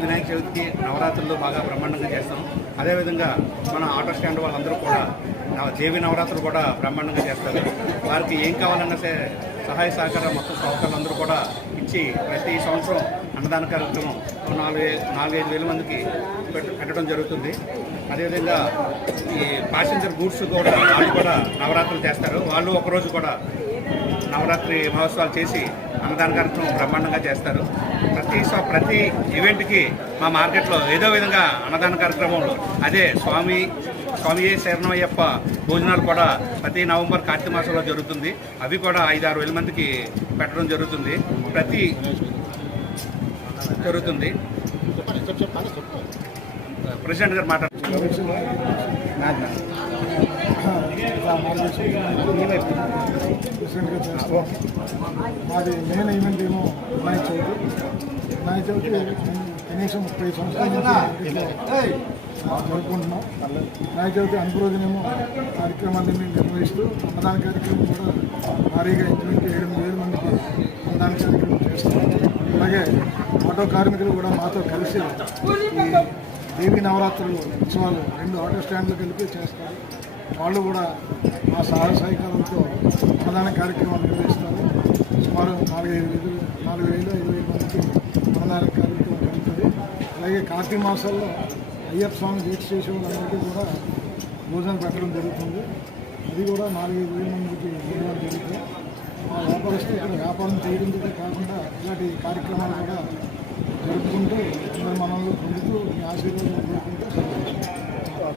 వినాయక చవితికి నవరాత్రులు బాగా బ్రహ్మాండంగా చేస్తాం. అదేవిధంగా మన ఆటో స్టాండ్ వాళ్ళందరూ కూడా దేవి నవరాత్రులు కూడా బ్రహ్మాండంగా చేస్తారు. వారికి ఏం కావాలన్నా సహాయ సహకారం మొత్తం సౌకర్యాలందరూ కూడా ఇచ్చి ప్రతి సంవత్సరం అన్నదాన కార్యక్రమం 4-5 వేల మందికి పెట్టడం జరుగుతుంది. అదేవిధంగా ఈ ప్యాసింజర్ గూడ్స్ కూడా వాళ్ళు కూడా నవరాత్రులు చేస్తారు. వాళ్ళు ఒకరోజు కూడా నవరాత్రి మహోత్సవాలు చేసి అన్నదాన కార్యక్రమం బ్రహ్మాండంగా చేస్తారు. ప్రతి ఈవెంట్కి మా మార్కెట్లో ఏదో విధంగా అన్నదాన కార్యక్రమంలో అదే స్వామియే శరణమయ్యప్ప భోజనాలు కూడా ప్రతి నవంబర్ కార్తీక మాసంలో జరుగుతుంది. అవి కూడా 5-6 వేల మందికి పెట్టడం జరుగుతుంది. ప్రెసిడెంట్ గారు మాది మెయిన్ ఈవెంట్ ఏమో వినాయక చవితి కనీసం 30 సంవత్సరాల జరుపుకుంటున్నాం. వినాయక చవితి అనుకు రోజునేమో కార్యక్రమాన్ని నిర్వహిస్తూ అన్నదాన కార్యక్రమం కూడా భారీగా ఇంచుమించు 8-8 మందికి అన్నదాన కార్యక్రమం చేస్తాం. అలాగే ఆటో కార్మికులు కూడా మాతో కలిసి ఈ దేవి నవరాత్రులు ఉత్సవాలు 2 ఆటో స్టాండ్లు కలిపి చేస్తారు. వాళ్ళు కూడా మా సహాయ సహకారంతో అన్నదాన కార్యక్రమాలు నిర్వహిస్తారు. సుమారు 4,000-5,000 మందికి అన్నదాన కార్యక్రమం జరుగుతుంది. అలాగే కార్తీక మాసాల్లో అయ్యప్ప స్వామి దీక్ష చేసే వాళ్ళందరికీ కూడా భోజనం పెట్టడం జరుగుతుంది. అది కూడా 4,000-5,000 మందికి భోజనం జరుగుతుంది. మా వ్యాపారస్తులు ఇక్కడ వ్యాపారం చేయడంతో కాకుండా ఇలాంటి కార్యక్రమాలు కూడా జరుపుకుంటూ మనల్ని పొందుతూ మీ ఆశీర్వాదం కోరుకుంటూ